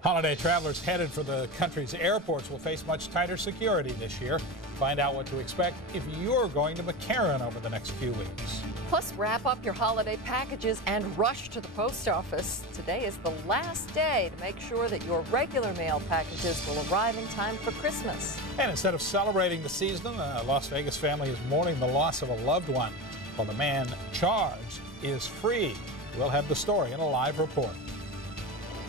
Holiday travelers headed for the country's airports will face much tighter security this year. Find out what to expect if you're going to McCarran over the next few weeks. Plus, wrap up your holiday packages and rush to the post office. Today is the last day to make sure that your regular mail packages will arrive in time for Christmas. And instead of celebrating the season, a Las Vegas family is mourning the loss of a loved one, while the man charged is free. We'll have the story in a live report.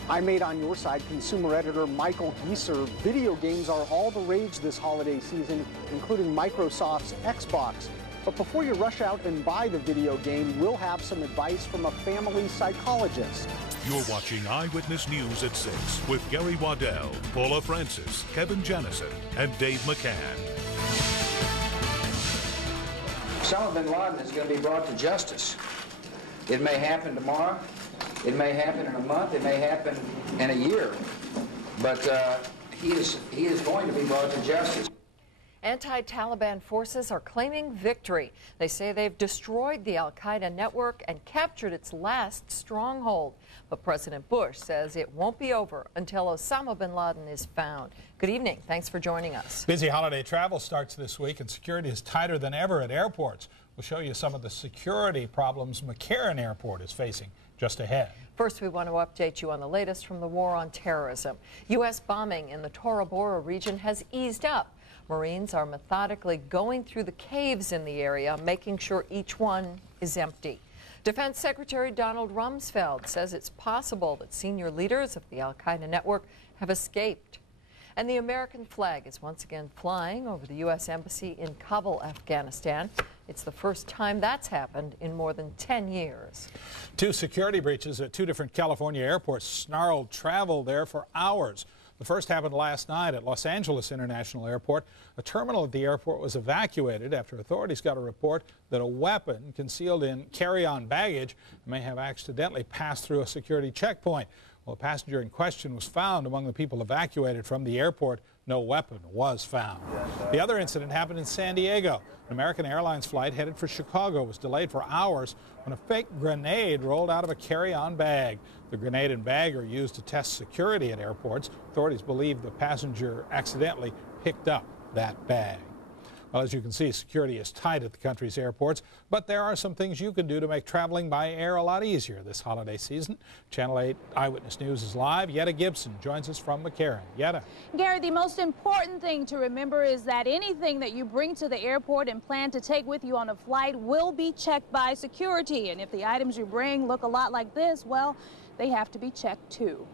I'm Made on Your Side consumer editor Michael Gieser. Video games are all the rage this holiday season, including Microsoft's Xbox. But before you rush out and buy the video game, we'll have some advice from a family psychologist. You're watching Eyewitness News at 6 with Gary Waddell, Paula Francis, Kevin Jennison, and Dave McCann. Osama bin Laden is going to be brought to justice. It may happen tomorrow. It may happen in a month, it may happen in a year, but he is going to be brought to justice. Anti-Taliban forces are claiming victory. They say they've destroyed the al-Qaeda network and captured its last stronghold. But President Bush says it won't be over until Osama bin Laden is found. Good evening. Thanks for joining us. Busy holiday travel starts this week, and security is tighter than ever at airports. We'll show you some of the security problems McCarran Airport is facing just ahead. First, we want to update you on the latest from the war on terrorism. U.S. bombing in the Tora Bora region has eased up. Marines are methodically going through the caves in the area, making sure each one is empty. Defense Secretary Donald Rumsfeld says it's possible that senior leaders of the al-Qaeda network have escaped. And the American flag is once again flying over the U.S. Embassy in Kabul, Afghanistan. It's the first time that's happened in more than 10 years. Two security breaches at two different California airports snarled travel there for hours. The first happened last night at Los Angeles International Airport. A terminal at the airport was evacuated after authorities got a report that a weapon concealed in carry-on baggage may have accidentally passed through a security checkpoint. Well, the passenger in question was found among the people evacuated from the airport. No weapon was found. The other incident happened in San Diego. An American Airlines flight headed for Chicago was delayed for hours when a fake grenade rolled out of a carry-on bag. The grenade and bag are used to test security at airports. Authorities believe the passenger accidentally picked up that bag. Well, as you can see, security is tight at the country's airports, but there are some things you can do to make traveling by air a lot easier this holiday season. Channel 8 Eyewitness News is live. Yetta Gibson joins us from McCarran. Yetta. Gary, the most important thing to remember is that anything that you bring to the airport and plan to take with you on a flight will be checked by security. And if the items you bring look a lot like this, well, they have to be checked too.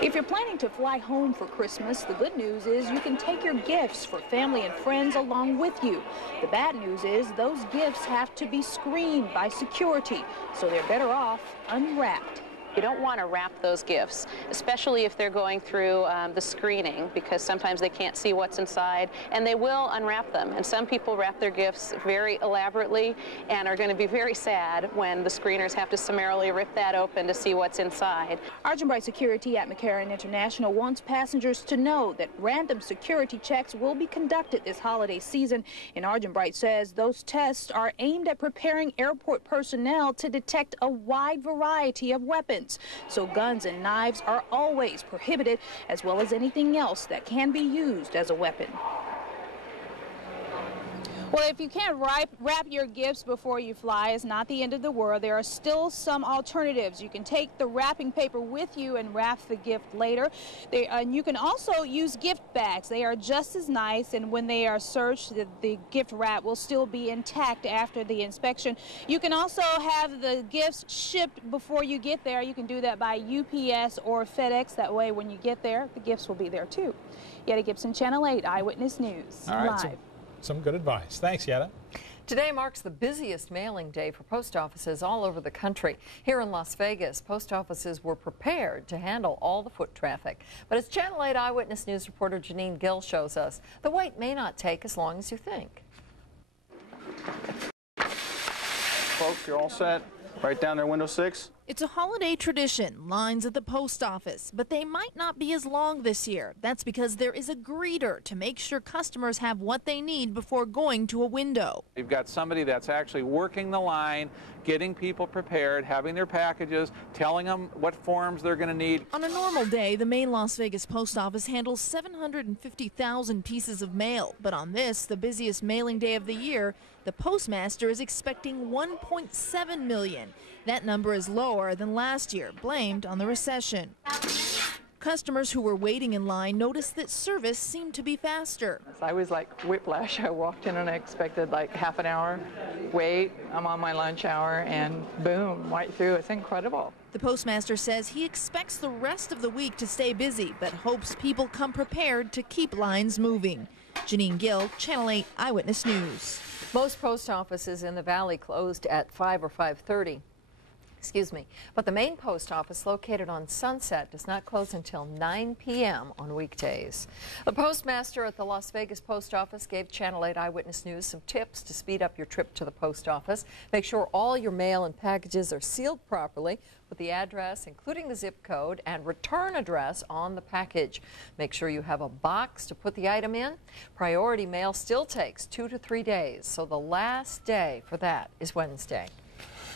If you're planning to fly home for Christmas, the good news is you can take your gifts for family and friends along with you. The bad news is those gifts have to be screened by security, so they're better off unwrapped. You don't want to wrap those gifts, especially if they're going through the screening, because sometimes they can't see what's inside, and they will unwrap them. And some people wrap their gifts very elaborately and are going to be very sad when the screeners have to summarily rip that open to see what's inside. Argenbright Security at McCarran International wants passengers to know that random security checks will be conducted this holiday season, and Argenbright says those tests are aimed at preparing airport personnel to detect a wide variety of weapons. So guns and knives are always prohibited, as well as anything else that can be used as a weapon. Well, if you can't wrap your gifts before you fly, it's not the end of the world. There are still some alternatives. You can take the wrapping paper with you and wrap the gift later. And you can also use gift bags. They are just as nice, and when they are searched, the gift wrap will still be intact after the inspection. You can also have the gifts shipped before you get there. You can do that by UPS or FedEx. That way, when you get there, the gifts will be there too. Yetta Gibson, Channel 8 Eyewitness News. All right, live. Some good advice. Thanks, Yetta. Today marks the busiest mailing day for post offices all over the country. Here in Las Vegas, post offices were prepared to handle all the foot traffic. But as Channel 8 Eyewitness News reporter Janine Gill shows us, the wait may not take as long as you think. Folks, you're all set. Right down there, window 6. It's a holiday tradition, lines at the post office, but they might not be as long this year. That's because there is a greeter to make sure customers have what they need before going to a window. We've got somebody that's actually working the line, getting people prepared, having their packages, telling them what forms they're going to need. On a normal day, the main Las Vegas post office handles 750,000 pieces of mail. But on this, the busiest mailing day of the year, the postmaster is expecting 1.7 million. That number is lower than last year, blamed on the recession. Customers who were waiting in line noticed that service seemed to be faster. I was like whiplash. I walked in and I expected like half an hour wait. I'm on my lunch hour and boom, right through. It's incredible. The postmaster says he expects the rest of the week to stay busy, but hopes people come prepared to keep lines moving. Janine Gill, Channel 8 Eyewitness News. Most post offices in the valley closed at 5 or 5:30. Excuse me. But the main post office located on Sunset does not close until 9 p.m. on weekdays. The postmaster at the Las Vegas post office gave Channel 8 Eyewitness News some tips to speed up your trip to the post office. Make sure all your mail and packages are sealed properly with the address, including the zip code and return address on the package. Make sure you have a box to put the item in. Priority mail still takes 2 to 3 days, so the last day for that is Wednesday.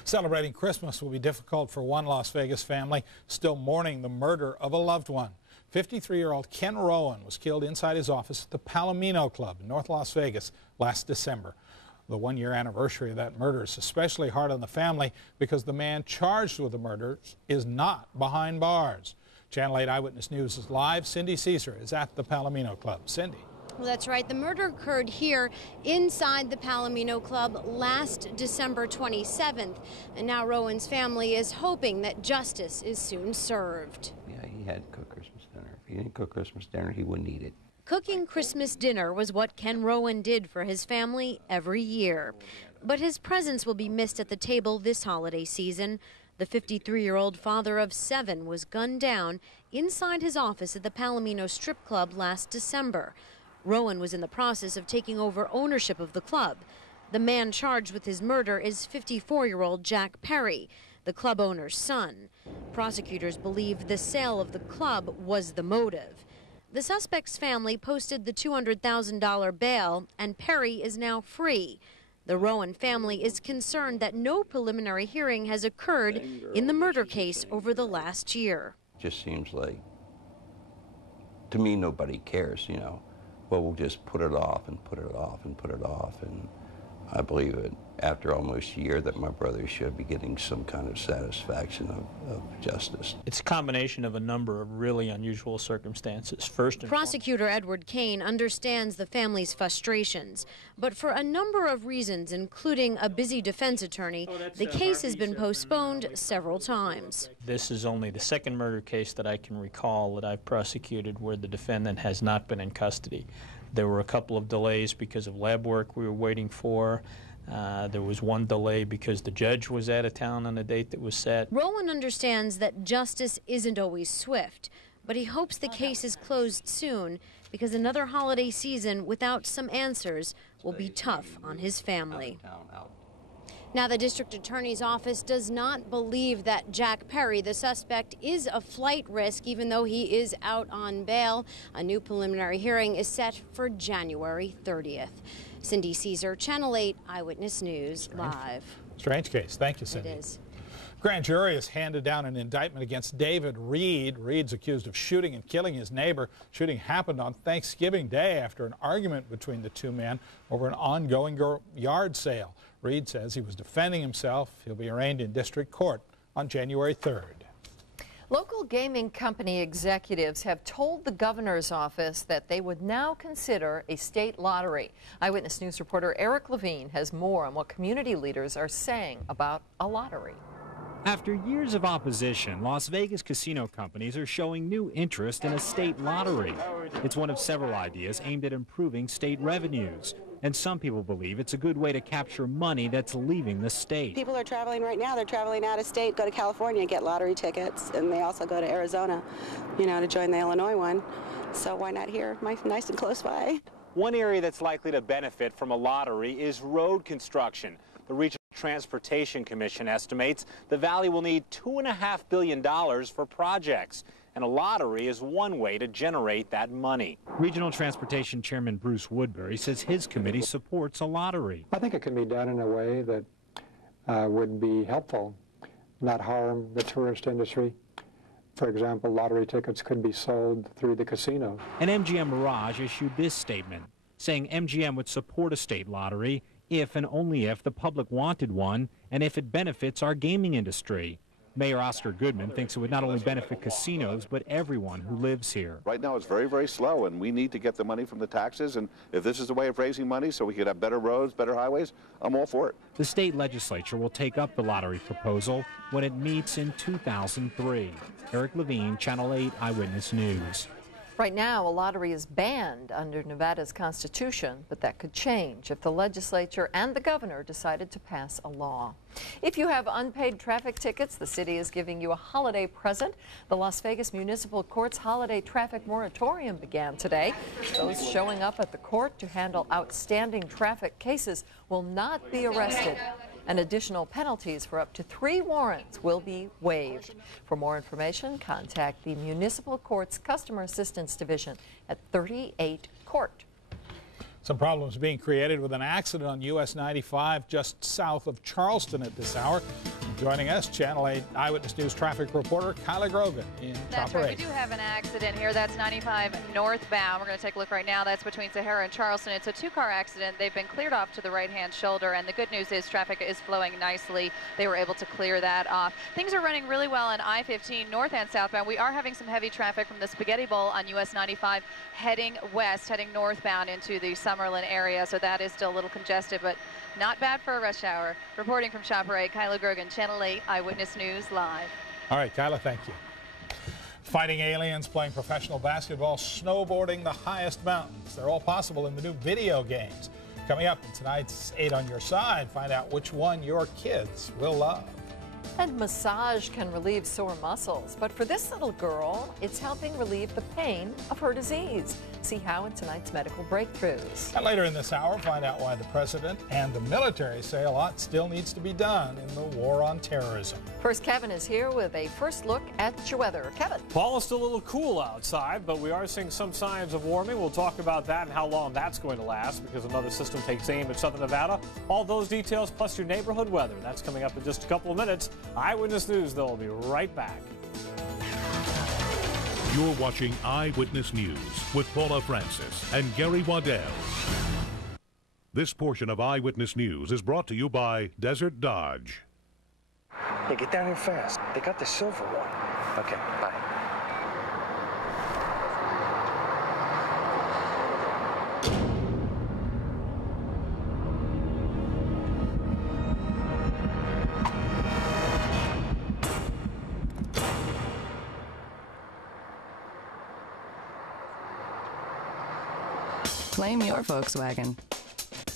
Celebrating Christmas will be difficult for one Las Vegas family still mourning the murder of a loved one. 53-year-old Ken Rowan was killed inside his office at the Palomino Club in North Las Vegas last December. The one-year anniversary of that murder is especially hard on the family because the man charged with the murder is not behind bars. Channel 8 Eyewitness News is live. Cindy Caesar is at the Palomino Club. Cindy. Well, that's right. The murder occurred here inside the Palomino Club last December 27th. And now Rowan's family is hoping that justice is soon served. Yeah, he had to cook Christmas dinner. If he didn't cook Christmas dinner, he wouldn't eat it. Cooking Christmas dinner was what Ken Rowan did for his family every year. But his presence will be missed at the table this holiday season. The 53-year-old father of 7 was gunned down inside his office at the Palomino Strip Club last December. Rowan was in the process of taking over ownership of the club. The man charged with his murder is 54-year-old Jack Perry, the club owner's son. Prosecutors believe the sale of the club was the motive. The suspect's family posted the $200,000 bail, and Perry is now free. The Rowan family is concerned that no preliminary hearing has occurred in the murder case over the last year. It just seems like, to me, nobody cares, you know. Well, we'll just put it off and put it off and put it off. And I believe it, after almost a year, that my brother should be getting some kind of satisfaction of justice. It's a combination of a number of really unusual circumstances. Prosecutor Edward Kane understands the family's frustrations, but for a number of reasons, including a busy defense attorney, the case has been postponed several times. This is only the second murder case that I can recall that I've prosecuted where the defendant has not been in custody. There were a couple of delays because of lab work we were waiting for. There was one delay because the judge was out of town on a date that was set. Rowan understands that justice isn't always swift, but he hopes the case is closed soon because another holiday season without some answers will be tough on his family. Now, the district attorney's office does not believe that Jack Perry, the suspect, is a flight risk, even though he is out on bail. A new preliminary hearing is set for January 30th. Cindy Caesar, Channel 8 Eyewitness News, live. Strange case. Thank you, Cindy. It is. Grand jury has handed down an indictment against David Reed. Reed's accused of shooting and killing his neighbor. Shooting happened on Thanksgiving Day after an argument between the two men over an ongoing yard sale. Reed says he was defending himself. He'll be arraigned in district court on January 3rd. Local gaming company executives have told the governor's office that they would now consider a state lottery. Eyewitness News reporter Eric Levine has more on what community leaders are saying about a lottery. After years of opposition, Las Vegas casino companies are showing new interest in a state lottery. It's one of several ideas aimed at improving state revenues. And some people believe it's a good way to capture money that's leaving the state. People are traveling right now. They're traveling out of state, go to California and get lottery tickets, and they also go to Arizona, you know, to join the Illinois one. So why not here? Nice and close by. One area that's likely to benefit from a lottery is road construction. The region Transportation Commission estimates the valley will need $2.5 billion for projects, and a lottery is one way to generate that money. Regional Transportation Chairman Bruce Woodbury says his committee supports a lottery. I think it can be done in a way that would be helpful, not harm the tourist industry. For example, lottery tickets could be sold through the casino. And MGM Mirage issued this statement, saying MGM would support a state lottery if and only if the public wanted one and if it benefits our gaming industry. Mayor Oscar Goodman thinks it would not only benefit casinos, but everyone who lives here. Right now it's very, very slow, and we need to get the money from the taxes, and if this is a way of raising money so we could have better roads, better highways, I'm all for it. The state legislature will take up the lottery proposal when it meets in 2003. Eric Levine, Channel 8 Eyewitness News. Right now, a lottery is banned under Nevada's Constitution, but that could change if the legislature and the governor decided to pass a law. If you have unpaid traffic tickets, the city is giving you a holiday present. The Las Vegas Municipal Court's holiday traffic moratorium began today. Those showing up at the court to handle outstanding traffic cases will not be arrested. And additional penalties for up to 3 warrants will be waived. For more information, contact the Municipal Court's Customer Assistance Division at 38 Court. Some problems being created with an accident on US 95 just south of Charleston at this hour. Joining us, Channel 8 Eyewitness News traffic reporter Kyla Grogan in That's Chopper right. 8. We do have an accident here. That's 95 northbound. We're going to take a look right now. That's between Sahara and Charleston. It's a 2-car accident. They've been cleared off to the right-hand shoulder, and the good news is traffic is flowing nicely. They were able to clear that off. Things are running really well on I-15 north and southbound. We are having some heavy traffic from the Spaghetti Bowl on US 95 heading west, heading northbound into the Summerlin area, so that is still a little congested, but not bad for a rush hour. Reporting from Chopper 8, Kyla Grogan, Channel 8 Eyewitness News Live. All right, Kyla, thank you. Fighting aliens, playing professional basketball, snowboarding the highest mountains. They're all possible in the new video games. Coming up in tonight's 8 on Your Side, find out which one your kids will love. And massage can relieve sore muscles, but for this little girl, it's helping relieve the pain of her disease. See how in tonight's medical breakthroughs. And later in this hour, find out why the president and the military say a lot still needs to be done in the war on terrorism. First, Kevin is here with a first look at your weather. Kevin. Paula's still a little cool outside, but we are seeing some signs of warming. We'll talk about that and how long that's going to last because another system takes aim at southern Nevada. All those details plus your neighborhood weather. That's coming up in just a couple of minutes. Eyewitness News, though, will be right back. You're watching Eyewitness News with Paula Francis and Gary Waddell. This portion of Eyewitness News is brought to you by Desert Dodge. Yeah, get down here fast. They got the silver one. Okay, bye. Claim your Volkswagen.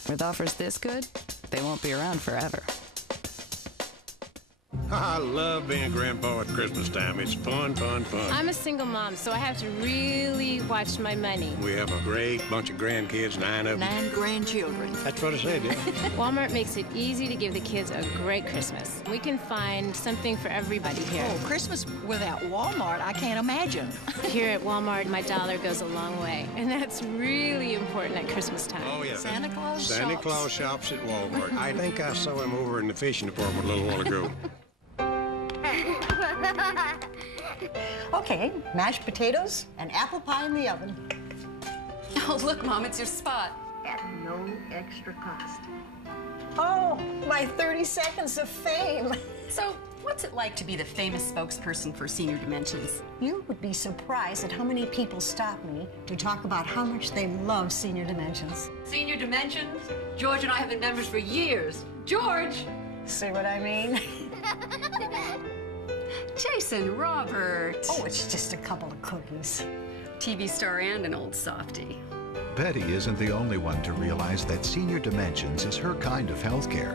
With offers this good, they won't be around forever. I love being grandpa at Christmas time. It's fun, fun, fun. I'm a single mom, so I have to really watch my money. We have a great bunch of grandkids, 9 of them. 9 grandchildren. That's what I said, yeah. Walmart makes it easy to give the kids a great Christmas. We can find something for everybody here. Oh, Christmas without Walmart, I can't imagine. Here at Walmart, my dollar goes a long way, and that's really important at Christmas time. Oh, yeah. Santa Claus shops at Walmart. I think I saw him over in the fishing department a little while ago. Okay, mashed potatoes and apple pie in the oven. Oh, look, Mom, it's your spot. At no extra cost. Oh, my 30 seconds of fame. So, what's it like to be the famous spokesperson for Senior Dimensions? You would be surprised at how many people stop me to talk about how much they love Senior Dimensions. Senior Dimensions? George and I have been members for years. George! See what I mean? Jason, Robert. Oh, it's just a couple of cookies. TV star and an old softie. Betty isn't the only one to realize that Senior Dimensions is her kind of healthcare.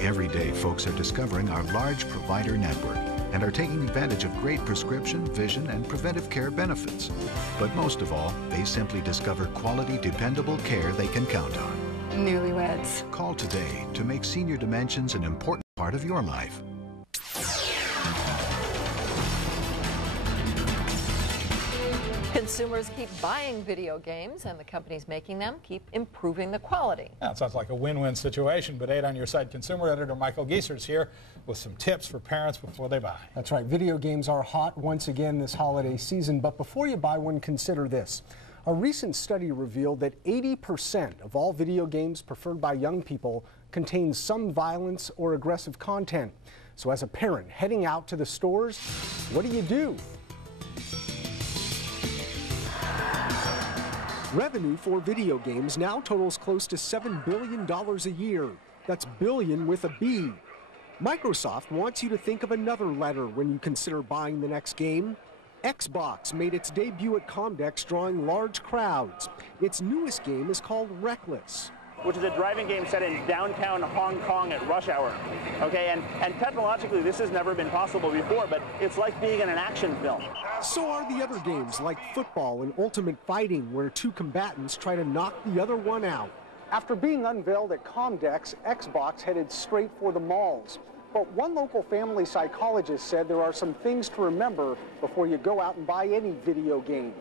Every day, folks are discovering our large provider network and are taking advantage of great prescription, vision, and preventive care benefits. But most of all, they simply discover quality, dependable care they can count on. newlyweds. Call today to make senior dimensions an important part of your life. Consumers keep buying video games, and the companies making them keep improving the quality. That sounds like a win-win situation, but 8 on Your Side consumer editor Michael Gieser's here with some tips for parents before they buy. That's right. Video games are hot once again this holiday season, but before you buy one, consider this. A recent study revealed that 80% of all video games preferred by young people contain some violence or aggressive content. So as a parent heading out to the stores, what do? Revenue for video games now totals close to $7 billion a year. That's billion with a B. Microsoft wants you to think of another letter when you consider buying the next game. Xbox made its debut at Comdex, drawing large crowds. Its newest game is called Reckless, which is a driving game set in downtown Hong Kong at rush hour. Okay, and technologically this has never been possible before, but it's like being in an action film. So are the other games like football and Ultimate Fighting, where two combatants try to knock the other one out. After being unveiled at Comdex, Xbox headed straight for the malls. But one local family psychologist said there are some things to remember before you go out and buy any video game.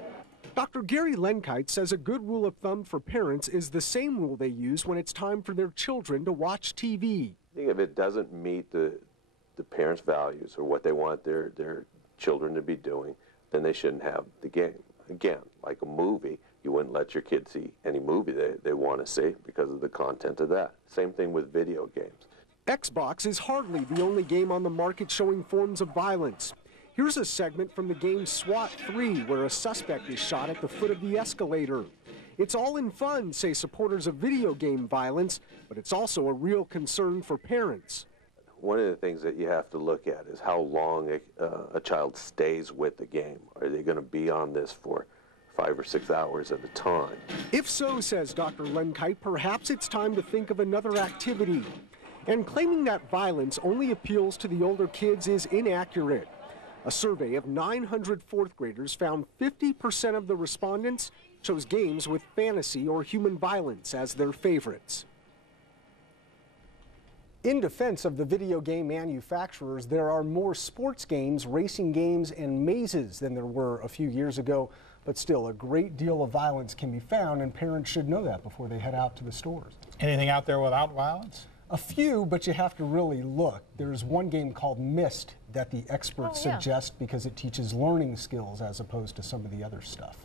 Dr. Gary Lenkite says a good rule of thumb for parents is the same rule they use when it's time for their children to watch TV. I think if it doesn't meet the parents' values or what they want their children to be doing, then they shouldn't have the game. Again, like a movie, you wouldn't let your kids see any movie they want to see because of the content of that. Same thing with video games. Xbox is hardly the only game on the market showing forms of violence. Here's a segment from the game SWAT 3, where a suspect is shot at the foot of the escalator. It's all in fun, say supporters of video game violence, but it's also a real concern for parents. One of the things that you have to look at is how long a child stays with the game. Are they going to be on this for 5 or 6 hours at a time? If so, says Dr. Lenkite, perhaps it's time to think of another activity. And claiming that violence only appeals to the older kids is inaccurate. A survey of 900 fourth graders found 50% of the respondents chose games with fantasy or human violence as their favorites. In defense of the video game manufacturers, there are more sports games, racing games, and mazes than there were a few years ago. But still, a great deal of violence can be found, and parents should know that before they head out to the stores. Anything out there without violence? A few, but you have to really look. There's one game called Myst that the experts suggest because it teaches learning skills as opposed to some of the other stuff.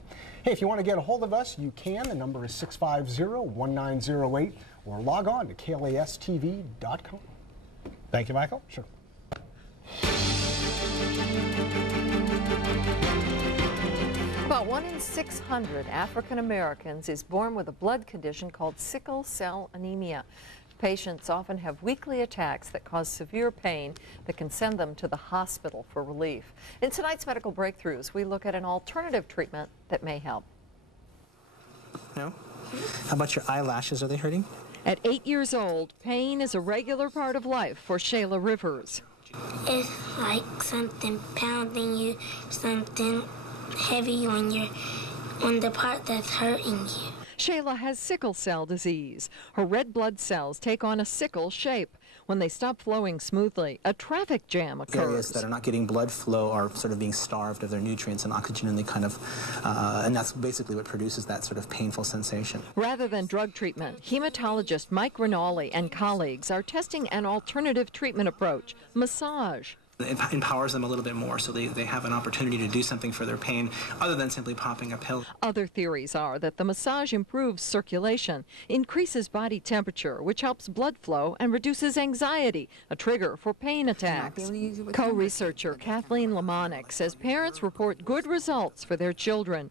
Hey, if you want to get a hold of us, you can. The number is 650-1908, or log on to KLAS-TV.com. Thank you, Michael. Sure. About 1 in 600 African Americans is born with a blood condition called sickle cell anemia. Patients often have weekly attacks that cause severe pain that can send them to the hospital for relief. In tonight's Medical Breakthroughs, we look at an alternative treatment that may help. No? How about your eyelashes? Are they hurting? At 8 years old, pain is a regular part of life for Shayla Rivers. It's like something pounding you, something heavy on the part that's hurting you. Shayla has sickle cell disease. Her red blood cells take on a sickle shape. When they stop flowing smoothly, a traffic jam occurs. Areas that are not getting blood flow are sort of being starved of their nutrients and oxygen, and they kind of, and that's basically what produces that sort of painful sensation. Rather than drug treatment, hematologist Mike Rinaldi and colleagues are testing an alternative treatment approach, massage. It empowers them a little bit more, so they have an opportunity to do something for their pain other than simply popping a pill. Other theories are that the massage improves circulation, increases body temperature, which helps blood flow and reduces anxiety, a trigger for pain attacks. Co-researcher Kathleen Lamonic says parents report good results for their children.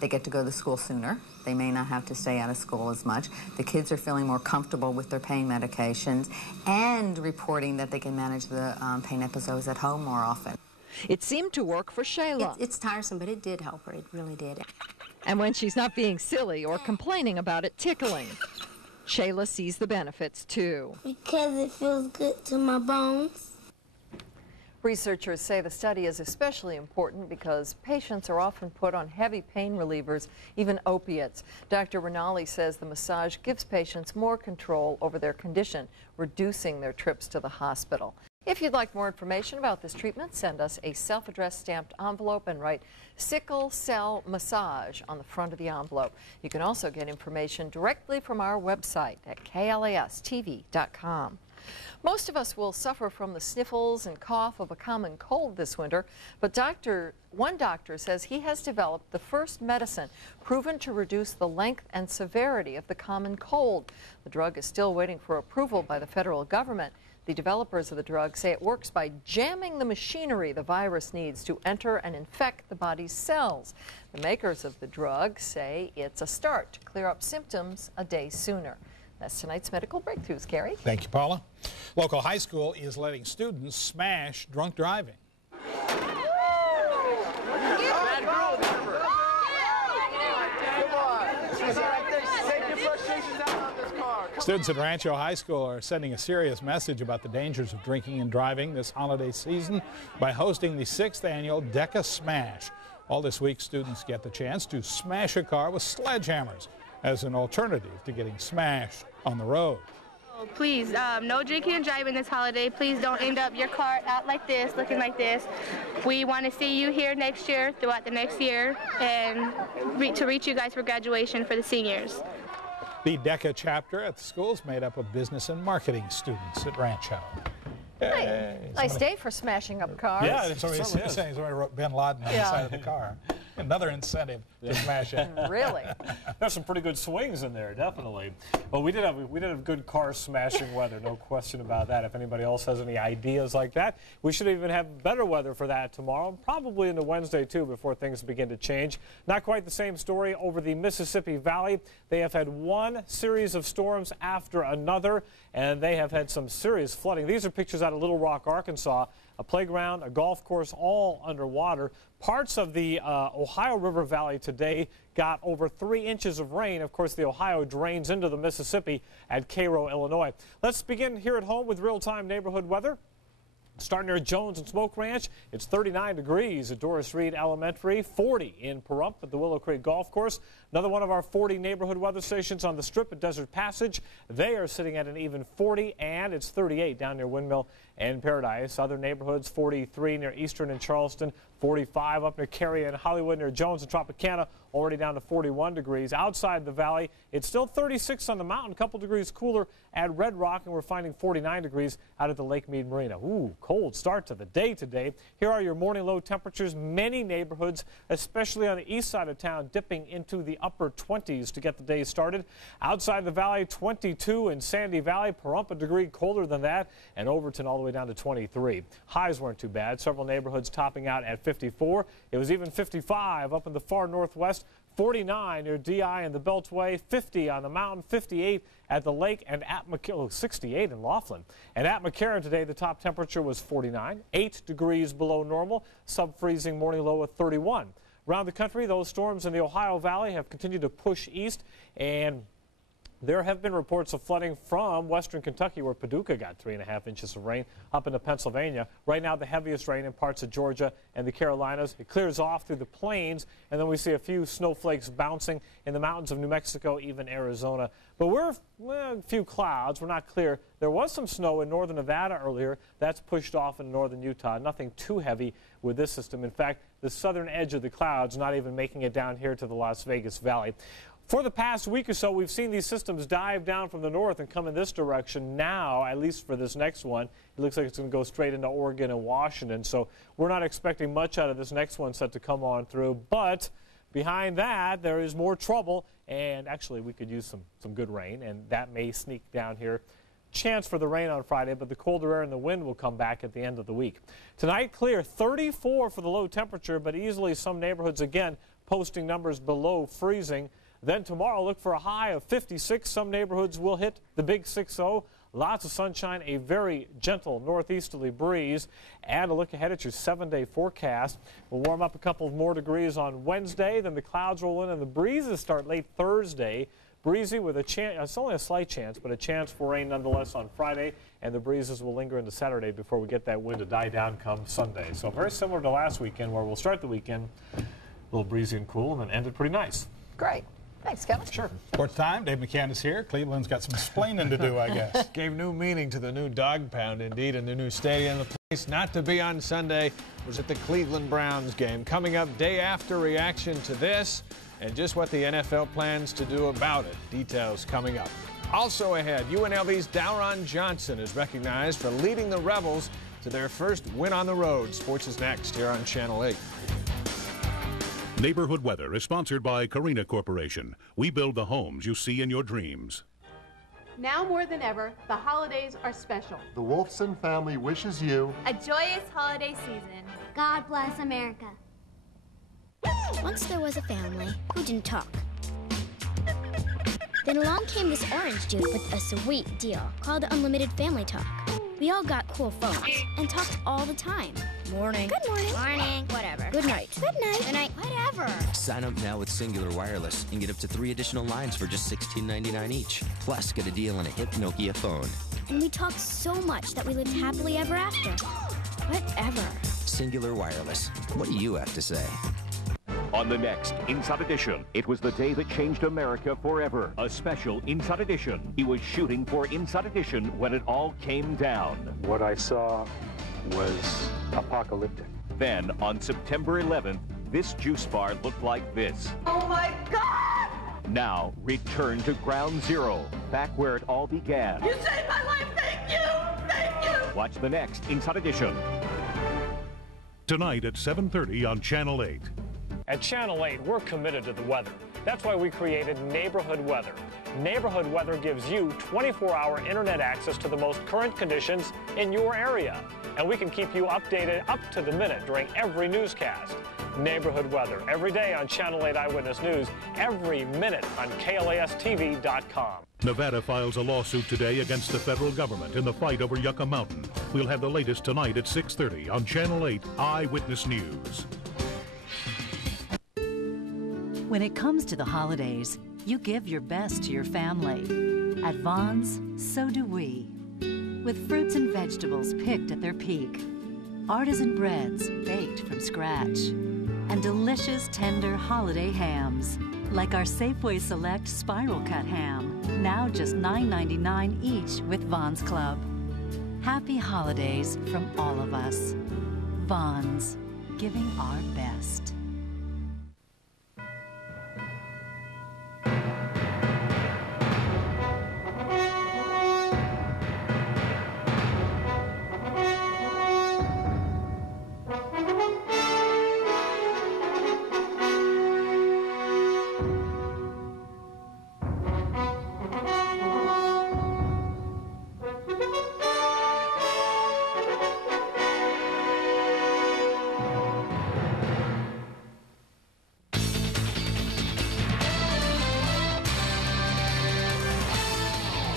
They get to go to school sooner. They may not have to stay out of school as much. The kids are feeling more comfortable with their pain medications and reporting that they can manage the pain episodes at home more often. It seemed to work for Shayla. It's tiresome, but it did help her. It really did. And when she's not being silly or complaining about it tickling, Shayla sees the benefits too. Because it feels good to my bones. Researchers say the study is especially important because patients are often put on heavy pain relievers, even opiates. Dr. Rinaldi says the massage gives patients more control over their condition, reducing their trips to the hospital. If you'd like more information about this treatment, send us a self-addressed stamped envelope and write sickle cell massage on the front of the envelope. You can also get information directly from our website at KLAS-TV.com. Most of us will suffer from the sniffles and cough of a common cold this winter, but one doctor says he has developed the first medicine proven to reduce the length and severity of the common cold. The drug is still waiting for approval by the federal government. The developers of the drug say it works by jamming the machinery the virus needs to enter and infect the body's cells. The makers of the drug say it's a start to clear up symptoms a day sooner. That's tonight's Medical Breakthroughs, Gary. Thank you, Paula. Local high school is letting students smash drunk driving. Students at Rancho High School are sending a serious message about the dangers of drinking and driving this holiday season by hosting the 6th annual DECA Smash. All this week, students get the chance to smash a car with sledgehammers as an alternative to getting smashed on the road. Oh, please, no drinking and driving this holiday. Please don't end up your car out like this, looking like this. We want to see you here next year, throughout the next year, and to reach you guys for graduation for the seniors. The DECA chapter at the school is made up of business and marketing students at Rancho. Nice day for smashing up cars. Yeah, somebody wrote Bin Laden on the side of the car. Another incentive to smash it. Really? There's some pretty good swings in there, definitely. Well, we did have good car smashing weather, no question about that. If anybody else has any ideas like that, we should even have better weather for that tomorrow, probably into Wednesday too, before things begin to change. Not quite the same story over the Mississippi Valley. They have had one series of storms after another, and they have had some serious flooding. These are pictures out of Little Rock, Arkansas. A playground, a golf course, all underwater. Parts of the Ohio River Valley today got over 3 inches of rain. Of course, the Ohio drains into the Mississippi at Cairo, Illinois. Let's begin here at home with real-time neighborhood weather. Starting near Jones and Smoke Ranch, it's 39 degrees at Doris Reed Elementary, 40 in Pahrump at the Willow Creek Golf Course. Another one of our 40 neighborhood weather stations on the Strip at Desert Passage. They are sitting at an even 40, and it's 38 down near Windmill and Paradise. Other neighborhoods, 43 near Eastern and Charleston, 45 up near Cary and Hollywood, near Jones and Tropicana, already down to 41 degrees. Outside the valley, it's still 36 on the mountain, a couple degrees cooler at Red Rock, and we're finding 49 degrees out at the Lake Mead Marina. Ooh, cold start to the day today. Here are your morning low temperatures. Many neighborhoods, especially on the east side of town, dipping into the upper 20s to get the day started. Outside the valley, 22 in Sandy Valley, Pahrump a degree colder than that, and Overton all the way down to 23. Highs weren't too bad. Several neighborhoods topping out at 54. It was even 55 up in the far northwest, 49 near DI and the Beltway, 50 on the mountain, 58 at the lake, and at 68 in Laughlin. And at McCarran today, the top temperature was 49, 8 degrees below normal, sub-freezing morning low of 31. Around the country, those storms in the Ohio Valley have continued to push east, and there have been reports of flooding from western Kentucky, where Paducah got 3.5 inches of rain, up into Pennsylvania. Right now, the heaviest rain in parts of Georgia and the Carolinas. It clears off through the plains, and then we see a few snowflakes bouncing in the mountains of New Mexico, even Arizona. But we're a few clouds. We're not clear. There was some snow in northern Nevada earlier. That's pushed off in northern Utah. Nothing too heavy with this system. In fact, the southern edge of the clouds not even making it down here to the Las Vegas Valley. For the past week or so, we've seen these systems dive down from the north and come in this direction. Now, at least for this next one, it looks like it's going to go straight into Oregon and Washington. So we're not expecting much out of this next one set to come on through. But behind that, there is more trouble. And actually, we could use some good rain, and that may sneak down here. Chance for the rain on Friday, but the colder air and the wind will come back at the end of the week. Tonight, clear, 34 for the low temperature, but easily some neighborhoods again posting numbers below freezing. Then tomorrow, look for a high of 56. Some neighborhoods will hit the big 60. Lots of sunshine, a very gentle northeasterly breeze. And a look ahead at your 7-day forecast. We'll warm up a couple of more degrees on Wednesday. Then the clouds roll in and the breezes start late Thursday. Breezy with a chance, it's only a slight chance, but a chance for rain nonetheless on Friday, and the breezes will linger into Saturday before we get that wind to die down come Sunday. So very similar to last weekend, where we'll start the weekend a little breezy and cool and then end it pretty nice. Great. Thanks, Kevin. Sure. Sports time. Dave McCann is here. Cleveland's got some explaining to do, I guess. Gave new meaning to the new dog pound, indeed, and the new stadium. The place not to be on Sunday was at the Cleveland Browns game. Coming up day after, reaction to this and just what the NFL plans to do about it. Details coming up. Also ahead, UNLV's Dowron Johnson is recognized for leading the Rebels to their first win on the road. Sports is next here on Channel 8. Neighborhood Weather is sponsored by Carina Corporation. We build the homes you see in your dreams. Now more than ever, the holidays are special. The Wolfson family wishes you a joyous holiday season. God bless America. Once there was a family who didn't talk. Then along came this orange dude with a sweet deal called Unlimited Family Talk. We all got cool phones and talked all the time. Morning. Good morning. Morning. Whatever. Good night. Good night. Good night. Whatever. Sign up now with Singular Wireless and get up to 3 additional lines for just $16.99 each. Plus, get a deal on a hip Nokia phone. And we talked so much that we lived happily ever after. Whatever. Singular Wireless. What do you have to say? On the next Inside Edition, it was the day that changed America forever. A special Inside Edition. He was shooting for Inside Edition when it all came down. What I saw was apocalyptic. Then, on September 11th, this juice bar looked like this. Oh my God! Now, return to ground zero, back where it all began. You saved my life, thank you! Thank you! Watch the next Inside Edition. Tonight at 7:30 on Channel 8. At Channel 8, we're committed to the weather. That's why we created Neighborhood Weather. Neighborhood Weather gives you 24-hour internet access to the most current conditions in your area. And we can keep you updated up to the minute during every newscast. Neighborhood Weather, every day on Channel 8 Eyewitness News, every minute on KLAS-TV.com. Nevada files a lawsuit today against the federal government in the fight over Yucca Mountain. We'll have the latest tonight at 6:30 on Channel 8 Eyewitness News. When it comes to the holidays, you give your best to your family. At Vons, so do we. With fruits and vegetables picked at their peak, artisan breads baked from scratch, and delicious, tender holiday hams, like our Safeway Select Spiral Cut Ham, now just $9.99 each with Vons Club. Happy holidays from all of us. Vons, giving our best.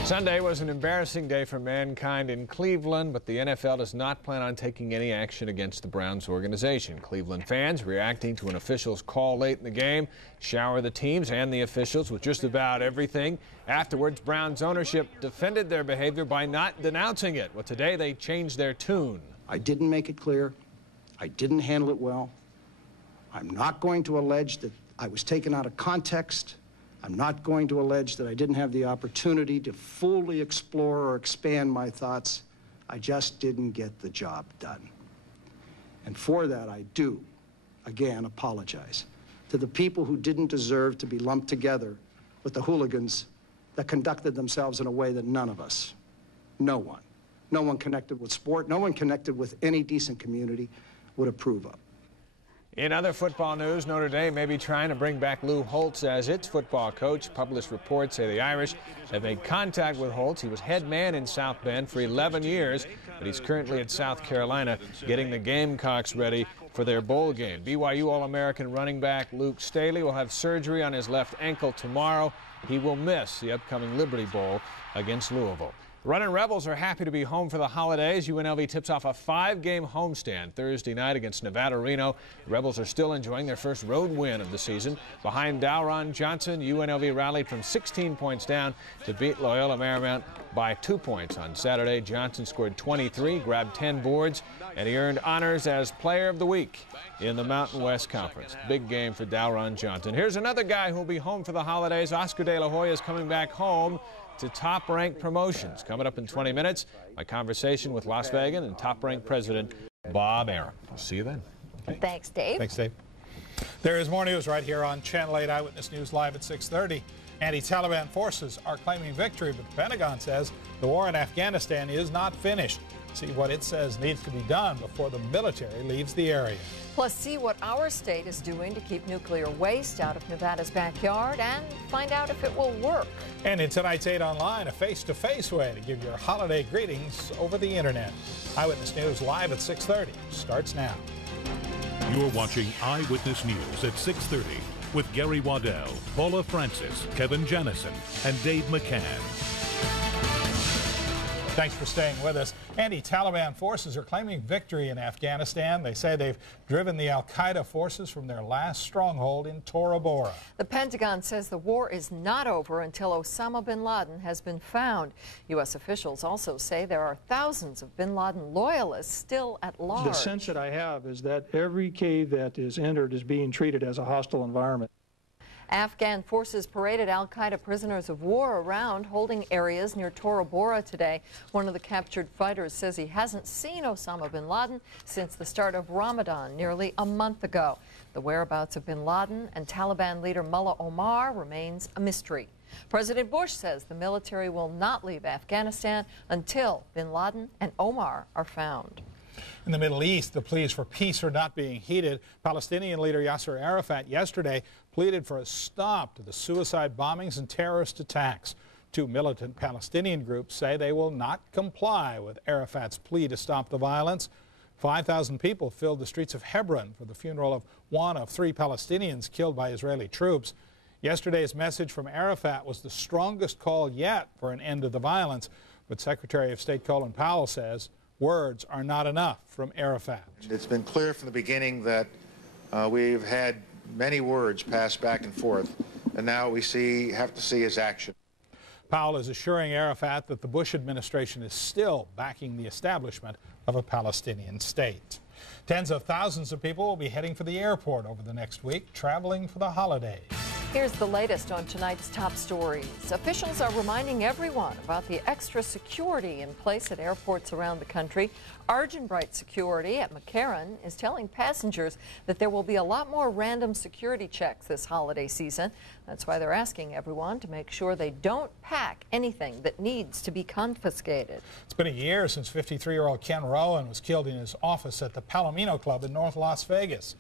Sunday was an embarrassing day for mankind in Cleveland, but the NFL does not plan on taking any action against the Browns organization. Cleveland fans, reacting to an official's call late in the game, shower the teams and the officials with just about everything. Afterwards, Browns ownership defended their behavior by not denouncing it. Well, today they changed their tune. I didn't make it clear. I didn't handle it well. I'm not going to allege that I was taken out of context. I'm not going to allege that I didn't have the opportunity to fully explore or expand my thoughts. I just didn't get the job done. And for that, I do, again, apologize to the people who didn't deserve to be lumped together with the hooligans that conducted themselves in a way that none of us, no one connected with sport, no one connected with any decent community would approve of. In other football news, Notre Dame may be trying to bring back Lou Holtz as its football coach. Published reports say the Irish have made contact with Holtz. He was head man in South Bend for 11 years, but he's currently at South Carolina getting the Gamecocks ready for their bowl game. BYU All-American running back Luke Staley will have surgery on his left ankle tomorrow. He will miss the upcoming Liberty Bowl against Louisville. Running Rebels are happy to be home for the holidays. UNLV tips off a 5-game homestand Thursday night against Nevada Reno. The Rebels are still enjoying their first road win of the season. Behind Dowron Johnson, UNLV rallied from 16 points down to beat Loyola Marymount by 2 points on Saturday. Johnson scored 23, grabbed 10 boards, and he earned honors as Player of the Week in the Mountain West Conference. Big game for Dowron Johnson. Here's another guy who will be home for the holidays. Oscar De La Hoya is coming back home to Top Rank Promotions. Coming up in 20 minutes, my conversation with Las Vegas and Top Rank President Bob Arum. I'll see you then. Okay. Thanks, Dave. Thanks, Dave. There is more news right here on Channel 8 Eyewitness News live at 6:30. Anti-Taliban forces are claiming victory, but the Pentagon says the war in Afghanistan is not finished. See what it says needs to be done before the military leaves the area. Plus, see what our state is doing to keep nuclear waste out of Nevada's backyard and find out if it will work. And in tonight's 8 Online, a face-to-face way to give your holiday greetings over the internet. Eyewitness News live at 6:30 starts now. You're watching Eyewitness News at 6:30 with Gary Waddell, Paula Francis, Kevin Jennison, and Dave McCann. Thanks for staying with us. Anti-Taliban forces are claiming victory in Afghanistan. They say they've driven the al-Qaeda forces from their last stronghold in Tora Bora. The Pentagon says the war is not over until Osama bin Laden has been found. U.S. officials also say there are thousands of bin Laden loyalists still at large. The sense that I have is that every cave that is entered is being treated as a hostile environment. Afghan forces paraded al-Qaeda prisoners of war around, holding areas near Tora Bora today. One of the captured fighters says he hasn't seen Osama bin Laden since the start of Ramadan nearly a month ago. The whereabouts of bin Laden and Taliban leader Mullah Omar remains a mystery. President Bush says the military will not leave Afghanistan until bin Laden and Omar are found. In the Middle East, the pleas for peace are not being heeded. Palestinian leader Yasser Arafat yesterday pleaded for a stop to the suicide bombings and terrorist attacks. Two militant Palestinian groups say they will not comply with Arafat's plea to stop the violence. 5,000 people filled the streets of Hebron for the funeral of one of 3 Palestinians killed by Israeli troops. Yesterday's message from Arafat was the strongest call yet for an end to the violence, but Secretary of State Colin Powell says words are not enough from Arafat. It's been clear from the beginning that we've had many words passed back and forth, and now we have to see his action. Powell is assuring Arafat that the Bush administration is still backing the establishment of a Palestinian state. Tens of thousands of people will be heading for the airport over the next week, traveling for the holidays. Here's the latest on tonight's top stories. Officials are reminding everyone about the extra security in place at airports around the country. Argent Bright Security at McCarran is telling passengers that there will be a lot more random security checks this holiday season. That's why they're asking everyone to make sure they don't pack anything that needs to be confiscated. It's been a year since 53-year-old Ken Rowan was killed in his office at the Palomino Club in North Las Vegas.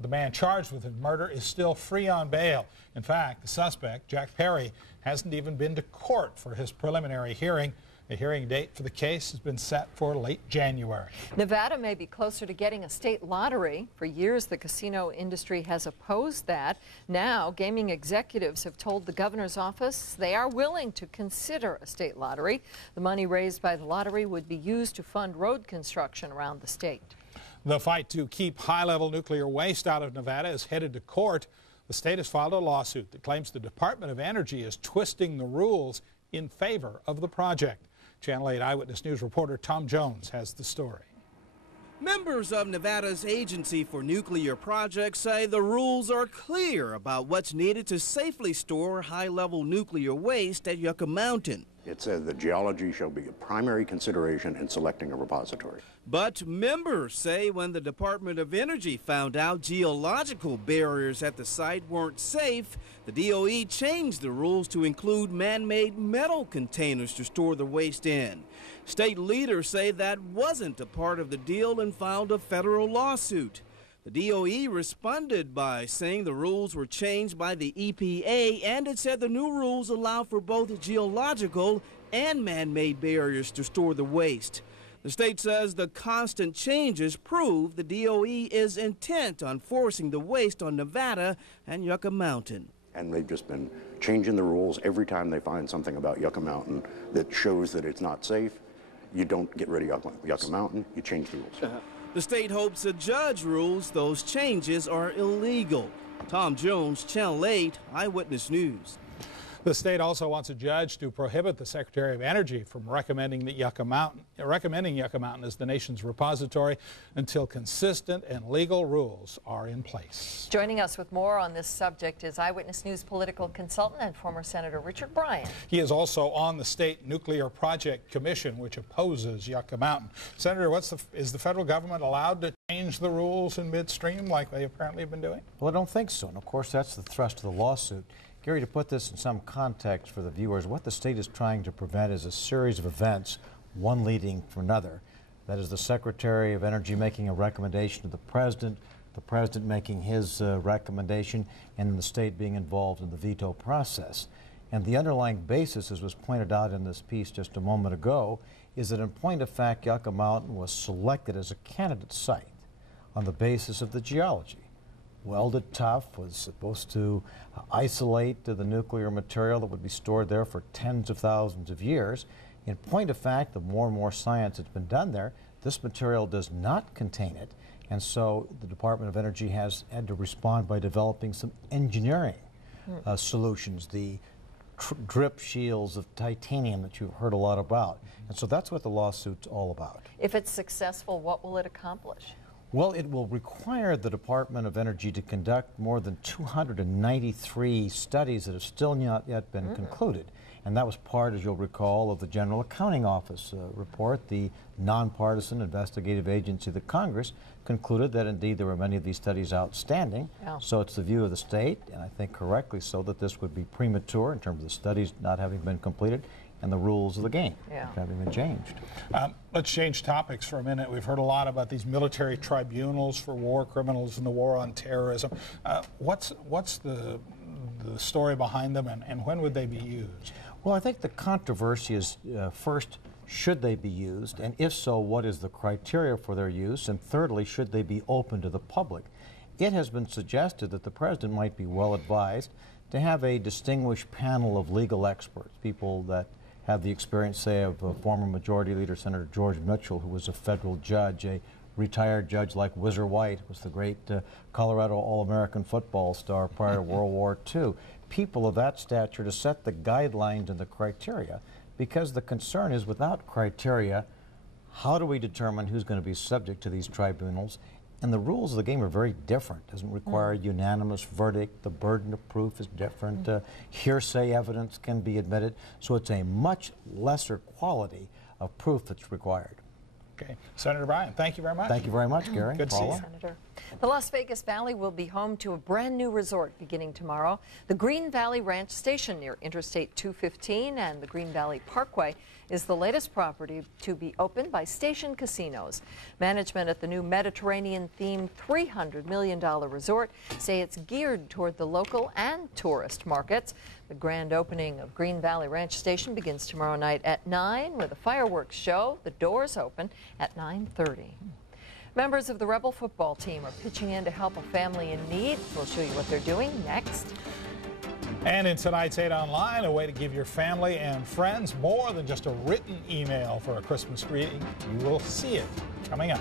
The man charged with his murder is still free on bail. In fact, the suspect, Jack Perry, hasn't even been to court for his preliminary hearing. The hearing date for the case has been set for late January. Nevada may be closer to getting a state lottery. For years, the casino industry has opposed that. Now, gaming executives have told the governor's office they are willing to consider a state lottery. The money raised by the lottery would be used to fund road construction around the state. The fight to keep high-level nuclear waste out of Nevada is headed to court. The state has filed a lawsuit that claims the Department of Energy is twisting the rules in favor of the project. Channel 8 Eyewitness News reporter Tom Jones has the story. Members of Nevada's Agency for Nuclear Projects say the rules are clear about what's needed to safely store high-level nuclear waste at Yucca Mountain. It says the geology shall be a primary consideration in selecting a repository. But members say when the Department of Energy found out geological barriers at the site weren't safe, the DOE changed the rules to include man-made metal containers to store the waste in. State leaders say that wasn't a part of the deal and filed a federal lawsuit. The DOE responded by saying the rules were changed by the EPA, and it said the new rules allow for both geological and man-made barriers to store the waste. The state says the constant changes prove the DOE is intent on forcing the waste on Nevada and Yucca Mountain. And they've just been changing the rules every time they find something about Yucca Mountain that shows that it's not safe. You don't get rid of Yucca Mountain, you change the rules. The state hopes a judge rules those changes are illegal. Tom Jones, Channel 8, Eyewitness News. The state also wants a judge to prohibit the Secretary of Energy from recommending Yucca Mountain as the nation's repository until consistent and legal rules are in place. Joining us with more on this subject is Eyewitness News political consultant and former Senator Richard Bryan. He is also on the State Nuclear Project Commission, which opposes Yucca Mountain. Senator, is the federal government allowed to change the rules in midstream like they apparently have been doing? Well, I don't think so. And of course, that's the thrust of the lawsuit. Gary, to put this in some context for the viewers, what the state is trying to prevent is a series of events, one leading to another. That is the Secretary of Energy making a recommendation to the President making his recommendation, and the state being involved in the veto process. And the underlying basis, as was pointed out in this piece just a moment ago, is that in point of fact, Yucca Mountain was selected as a candidate site on the basis of the geology. Welded tough, was supposed to isolate the nuclear material that would be stored there for tens of thousands of years. In point of fact, the more and more science that's been done there, this material does not contain it, and so the Department of Energy has had to respond by developing some engineering solutions, the drip shields of titanium that you've heard a lot about. And so that's what the lawsuit's all about. If it's successful, what will it accomplish? Well, it will require the Department of Energy to conduct more than 293 studies that have still not yet been concluded. And that was part, as you'll recall, of the General Accounting Office report. The nonpartisan investigative agency of the Congress concluded that indeed there were many of these studies outstanding. So it's the view of the state, and I think correctly so, that this would be premature in terms of the studies not having been completed and the rules of the game having been changed. Let's change topics for a minute. We've heard a lot about these military tribunals for war criminals and the war on terrorism. What's the story behind them, and when would they be used? Well, I think the controversy is, first, should they be used? And if so, what is the criteria for their use? And thirdly, should they be open to the public? It has been suggested that the President might be well advised to have a distinguished panel of legal experts, people that have the experience, say, of former Majority Leader Senator George Mitchell, who was a federal judge, a retired judge like Whizzer White, was the great Colorado All-American football star prior to World War II. People of that stature to set the guidelines and the criteria, because the concern is, without criteria, how do we determine who's going to be subject to these tribunals? And the rules of the game are very different. It doesn't require a unanimous verdict. The burden of proof is different. Hearsay evidence can be admitted. So it's a much lesser quality of proof that's required. Okay. Senator Bryan, thank you very much. Thank you very much, Gary. Good to see you. Senator. The Las Vegas Valley will be home to a brand new resort beginning tomorrow. The Green Valley Ranch Station near Interstate 215 and the Green Valley Parkway is the latest property to be opened by Station Casinos. Management at the new Mediterranean-themed $300 million resort say it's geared toward the local and tourist markets. The grand opening of Green Valley Ranch Station begins tomorrow night at 9 with a fireworks show. The doors open at 9:30. Members of the Rebel football team are pitching in to help a family in need. We'll show you what they're doing next. And in tonight's 8 Online, a way to give your family and friends more than just a written email for a Christmas greeting. You will see it coming up.